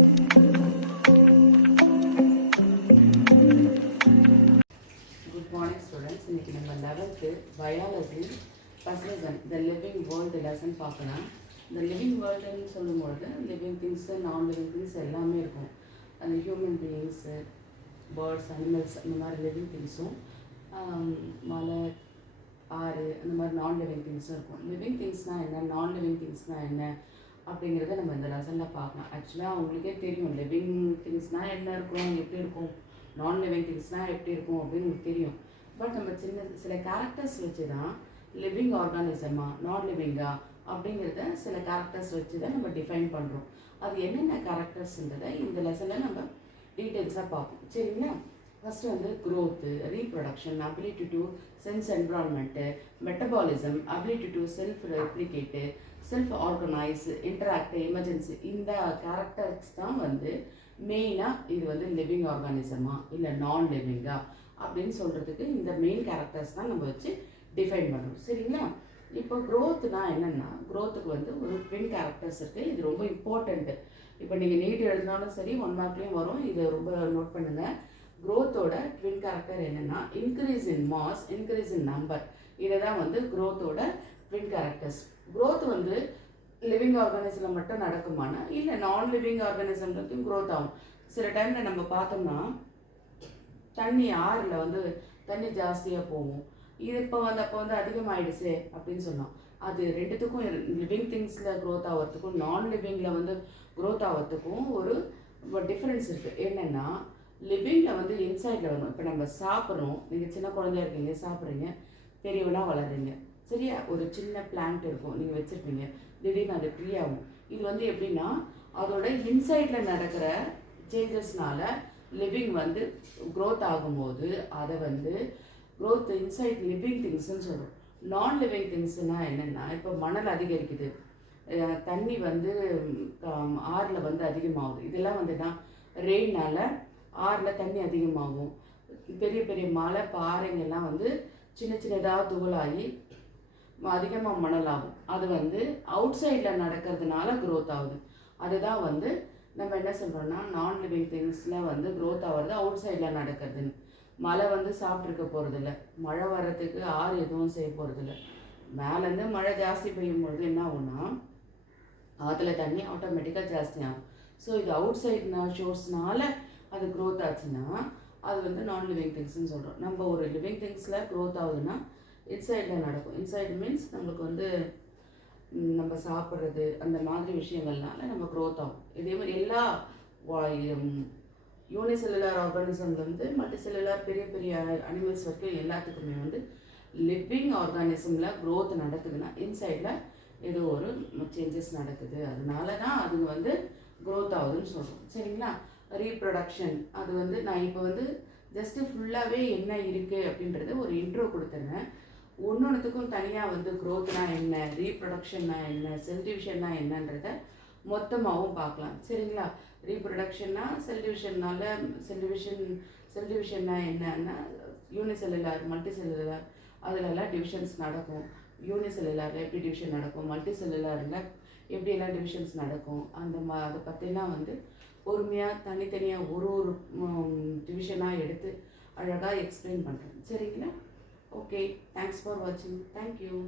Good morning students. இன்னைக்கு நம்ம 11th biology first lesson the living world lesson பார்க்கலாம். The living world ன்னு சொல்லும்போது living things non living things எல்லாமே இருக்கும். அந்த human beings, birds, animals அந்த மாதிரி living thingsம் மலை ஆறு அந்த மாதிரி நான் லிவிங் திங்ஸும் இருக்கும். லிவிங் திங்ஸ்னால் என்ன, நான் லிவிங் திங்ஸ்னால் என்ன அப்படிங்கிறத நம்ம இந்த லெசனில் பார்க்கலாம். ஆக்சுவலாக அவங்களுக்கே தெரியும் லிவிங் திங்ஸ்னால் என்ன இருக்கும், எப்படி இருக்கும், நான் லிவிங் திங்ஸ்னால் எப்படி இருக்கும் அப்படின்னு உங்களுக்கு தெரியும். பட் நம்ம சில கேரக்டர்ஸ் வச்சு தான் லிவிங் ஆர்கானிசமா நான் லிவிங்கா அப்படிங்கிறத சில கேரக்டர்ஸ் வச்சு தான் நம்ம டிஃபைன் பண்ணுறோம். அது என்னென்ன கேரக்டர்ஸ்ன்றதை இந்த லெசனில் நம்ம டீட்டெயில்ஸாக பார்ப்போம். சரிங்களா? ஃபஸ்ட்டு வந்து growth, reproduction, ability to sense environment, metabolism, ability to self replicate, self organise, interact, emergency, இந்த கேரக்டர்ஸ் தான் வந்து மெயினாக இது வந்து லிவிங் ஆர்கானிசமா இல்லை நான் லிவிங்கா அப்படின்னு சொல்கிறதுக்கு இந்த மெயின் கேரக்டர்ஸ் தான் நம்ம வச்சு டிஃபைன் பண்ணுறோம். சரிங்களா? இப்போ க்ரோத்துனா என்னென்னா, க்ரோத்துக்கு வந்து ஒரு ட்வின் கேரக்டர்ஸ் இருக்குது. இது ரொம்ப இம்பார்ட்டண்ட்டு. இப்போ நீங்கள் நீட் எழுதினாலும் சரி 1 மார்க்லேயும் வரும். இதை ரொம்ப நோட் பண்ணுங்கள். க்ரோத்தோட ட்வின் கேரக்டர் என்னென்னா increase in mass, increase in number. இதை தான் வந்து க்ரோத்தோட ட்வின் கேரக்டர்ஸ். க்ரோத் வந்து லிவிங் ஆர்கானிசமில் மட்டும் நடக்குமானா இல்லை நான் லிவிங் ஆர்கானிசம்லையும் க்ரோத் ஆகும். சில டைமில் நம்ம பார்த்தோம்னா தண்ணி ஆறில் வந்து தண்ணி ஜாஸ்தியாக போகும். இது இப்போ வந்து அதிகமாகிடுச்சு அப்படின்னு சொன்னோம். அது ரெண்டுத்துக்கும் லிவிங் திங்ஸில் க்ரோத் ஆகிறதுக்கும் நான் லிவிங்கில் வந்து க்ரோத் ஆகிறதுக்கும் ஒரு டிஃப்ரென்ஸ் இருக்குது. என்னென்னா லிவிங்கில் வந்து இன்சைடில் வரும். இப்போ நம்ம சாப்பிட்றோம், நீங்கள் சின்ன குழந்தையா இருக்கீங்க, சாப்பிட்றீங்க, பெரியவனாக வளர்றீங்க. சரியா? ஒரு சின்ன பிளான்ட் இருக்கும், நீங்கள் வச்சுருப்பீங்க, திடீர்னு அது ட்ரீ ஆகும். இது வந்து எப்படின்னா அதோட இன்சைடில் நடக்கிற சேஞ்சஸ்னால லிவிங் வந்து க்ரோத் ஆகும்போது அதை வந்து க்ரோத் இன்சைட் லிவிங் திங்ஸ்ன்னு சொல்கிறோம். நான் லிவிங் திங்ஸ்னால் என்னென்னா, இப்போ மணல் அதிகரிக்குது, தண்ணி வந்து ஆறில் வந்து அதிகமாகுது. இதெல்லாம் வந்துன்னா ரெயினால் ஆறில் தண்ணி அதிகமாகும். பெரிய பெரிய மலை பாறைங்கள்லாம் வந்து சின்ன சின்னதாக துகளாகி அதிகமாக மணலாகும். அது வந்து அவுட் சைடில் நடக்கிறதுனால க்ரோத் ஆகுது. அதுதான் வந்து நம்ம என்ன சொல்கிறோன்னா நான் லிவிங் திங்ஸில் வந்து க்ரோத் ஆகிறது அவுட் சைடில் நடக்கிறதுன்னு. மழை வந்து சாப்பிட்ருக்க போகிறதில்ல, மழை வர்றதுக்கு ஆறு எதுவும் செய்ய போகிறதில்ல. மேலேருந்து மழை ஜாஸ்தி பெய்யும்பொழுது என்ன ஆகும்னா ஆற்றுல தண்ணி ஆட்டோமேட்டிக்காக ஜாஸ்தி ஆகும். ஸோ இது அவுட் சைட்னா ஷோர்ஸ்னால அது க்ரோத் ஆச்சுன்னா அது வந்து நான் லிவிங் திங்ஸ்ன்னு சொல்கிறோம். நம்ம ஒரு லிவிங் திங்ஸில் க்ரோத் ஆகுதுன்னா இன்சைடில் நடக்கும். இன்சைடு மீன்ஸ் நம்மளுக்கு வந்து நம்ம சாப்பிட்றது அந்த மாதிரி விஷயங்கள்னால நம்ம க்ரோத் ஆகும். இதே மாதிரி எல்லா யூனிசெல்லுலார் ஆர்கானிசம்லேருந்து மல்டிசெல்லுலார் பெரிய பெரிய அனிமல்ஸ் வரைக்கும் எல்லாத்துக்குமே வந்து லிவிங் ஆர்கானிசமில் க்ரோத் நடக்குதுன்னா இன்சைடில் ஏதோ ஒரு சேஞ்சஸ் நடக்குது, அதனால தான் அது வந்து க்ரோத் ஆகுதுன்னு சொல்கிறோம். சரிங்களா? ரீப்ரொடக்ஷன், அது வந்து நான் இப்போ வந்து ஜஸ்ட்டு ஃபுல்லாகவே என்ன இருக்குது அப்படின்றத ஒரு இன்ட்ரோ கொடுத்துருங்க. ஒன்றுத்துக்கும் தனியாக வந்து க்ரோத்னா என்ன, ரீப்ரொடக்ஷன்னா என்ன, செல் டிவிஷன்னா என்னன்றத மொத்தமாகவும் பார்க்கலாம். சரிங்களா? ரீப்ரொடக்ஷன்னா செல் டிவிஷன்னா என்னன்னா யூனிசெல்லுலார், மல்டி செல்லுலார், அதிலெல்லாம் டிவிஷன்ஸ் நடக்கும். யூனிசெல்லுலாரில் எப்படி டிவிஷன் நடக்கும், மல்டி செல்லுலாரில் எப்படியெல்லாம் டிவிஷன்ஸ் நடக்கும், அதை பற்றிலாம் வந்து பொறுமையாக தனித்தனியாக ஒரு டிவிஷனாக எடுத்து அழகாக எக்ஸ்பிளைன் பண்ணுறேன். சரிங்களா? ஓகே, தேங்க்ஸ் ஃபார் வாட்சிங். தேங்க்யூ.